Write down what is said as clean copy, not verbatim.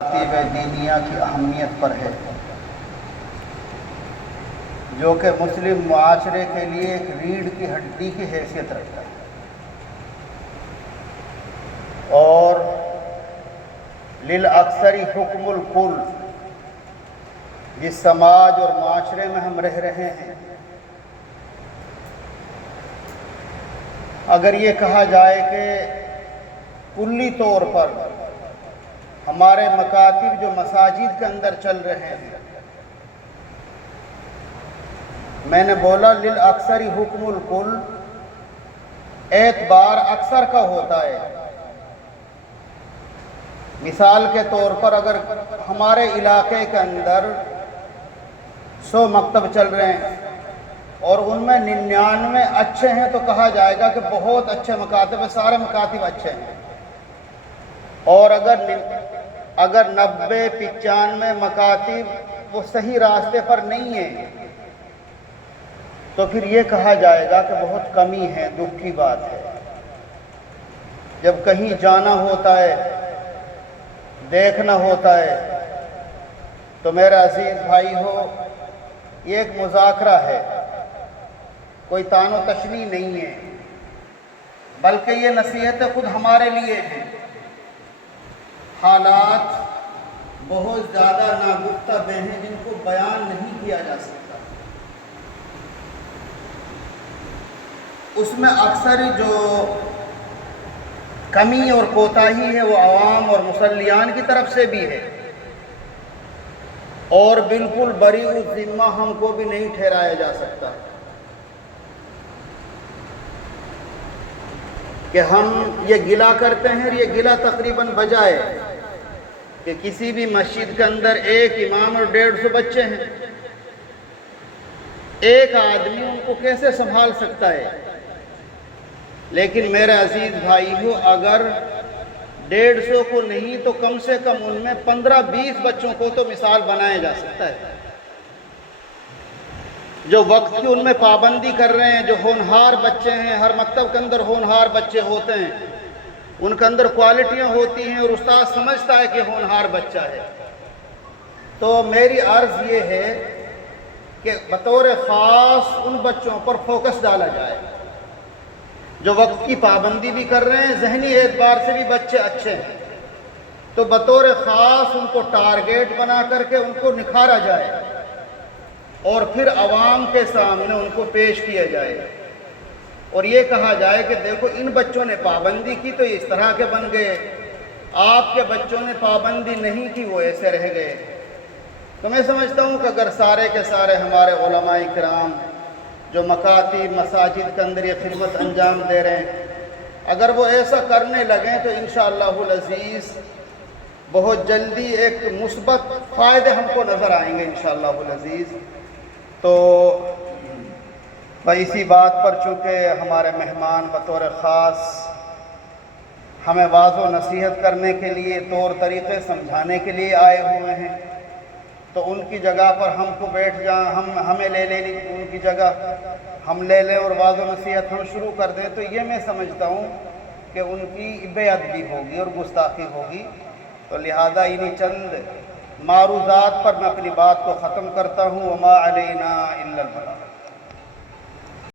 ترتیب دینیہ کی اہمیت پر ہے، جو کہ مسلم معاشرے کے لیے ایک ریڑھ کی ہڈی کی حیثیت رکھتا ہے، اور للاکثر حکم الکل، جس سماج اور معاشرے میں ہم رہ رہے ہیں، اگر یہ کہا جائے کہ کلی طور پر ہمارے مکاتب جو مساجد کے اندر چل رہے ہیں، میں نے بولا للاکثر حکم الکل، اعتبار اکثر کا ہوتا ہے۔ مثال کے طور پر اگر ہمارے علاقے کے اندر 100 مکتب چل رہے ہیں اور ان میں 99 اچھے ہیں تو کہا جائے گا کہ بہت اچھے مکاتب ہیں، سارے مکاتب اچھے ہیں۔ اور اگر 90-95 مکاتب وہ صحیح راستے پر نہیں ہیں تو پھر یہ کہا جائے گا کہ بہت کمی ہے، دکھ کی بات ہے۔ جب کہیں جانا ہوتا ہے، دیکھنا ہوتا ہے، تو میرا عزیز بھائی ہو، یہ ایک مذاکرہ ہے، کوئی تان و تشنیع نہیں ہے، بلکہ یہ نصیحتیں خود ہمارے لیے ہیں۔ حالات بہت زیادہ ناگفتہ بہ ہیں جن کو بیان نہیں کیا جا سکتا۔ اس میں اکثر جو کمی اور کوتاہی ہے وہ عوام اور مصلیان کی طرف سے بھی ہے، اور بالکل بری الذمہ ہم کو بھی نہیں ٹھہرایا جا سکتا کہ ہم یہ گلہ کرتے ہیں، اور یہ گلہ تقریباً بجائے کہ کسی بھی مسجد کے اندر ایک امام اور 150 بچے ہیں، ایک آدمی ان کو کیسے سنبھال سکتا ہے؟ لیکن میرے عزیز بھائی ہو، اگر 150 کو نہیں تو کم سے کم ان میں 15-20 بچوں کو تو مثال بنایا جا سکتا ہے، جو وقت کی ان میں پابندی کر رہے ہیں، جو ہونہار بچے ہیں۔ ہر مکتب کے اندر ہونہار بچے ہوتے ہیں، ان کے اندر کوالٹیاں ہوتی ہیں، اور استاد سمجھتا ہے کہ ہونہار بچہ ہے۔ تو میری عرض یہ ہے کہ بطور خاص ان بچوں پر فوکس ڈالا جائے جو وقت کی پابندی بھی کر رہے ہیں، ذہنی اعتبار سے بھی بچے اچھے ہیں، تو بطور خاص ان کو ٹارگیٹ بنا کر کے ان کو نکھارا جائے، اور پھر عوام کے سامنے ان کو پیش کیا جائے، اور یہ کہا جائے کہ دیکھو ان بچوں نے پابندی کی تو اس طرح کے بن گئے، آپ کے بچوں نے پابندی نہیں کی وہ ایسے رہ گئے۔ تو میں سمجھتا ہوں کہ اگر سارے کے سارے ہمارے علماء کرام جو مکاتب مساجد کے اندر یہ خدمت انجام دے رہے ہیں، اگر وہ ایسا کرنے لگیں تو انشاءاللہ العزیز بہت جلدی ایک مثبت فائدے ہم کو نظر آئیں گے انشاءاللہ العزیز۔ تو اسی بات پر چونکہ ہمارے مہمان بطور خاص ہمیں واعظ و نصیحت کرنے کے لیے، طور طریقے سمجھانے کے لیے آئے ہوئے ہیں، تو ان کی جگہ پر ہم کو بیٹھ جائیں، ہمیں لے لیں، ان کی جگہ ہم لے لیں اور واعظ و نصیحت ہم شروع کر دیں، تو یہ میں سمجھتا ہوں کہ ان کی بے ادبی ہوگی اور گستاخی ہوگی۔ تو لہذا انہی چند معروضات پر میں اپنی بات کو ختم کرتا ہوں۔ وما علینا الا البلاغ۔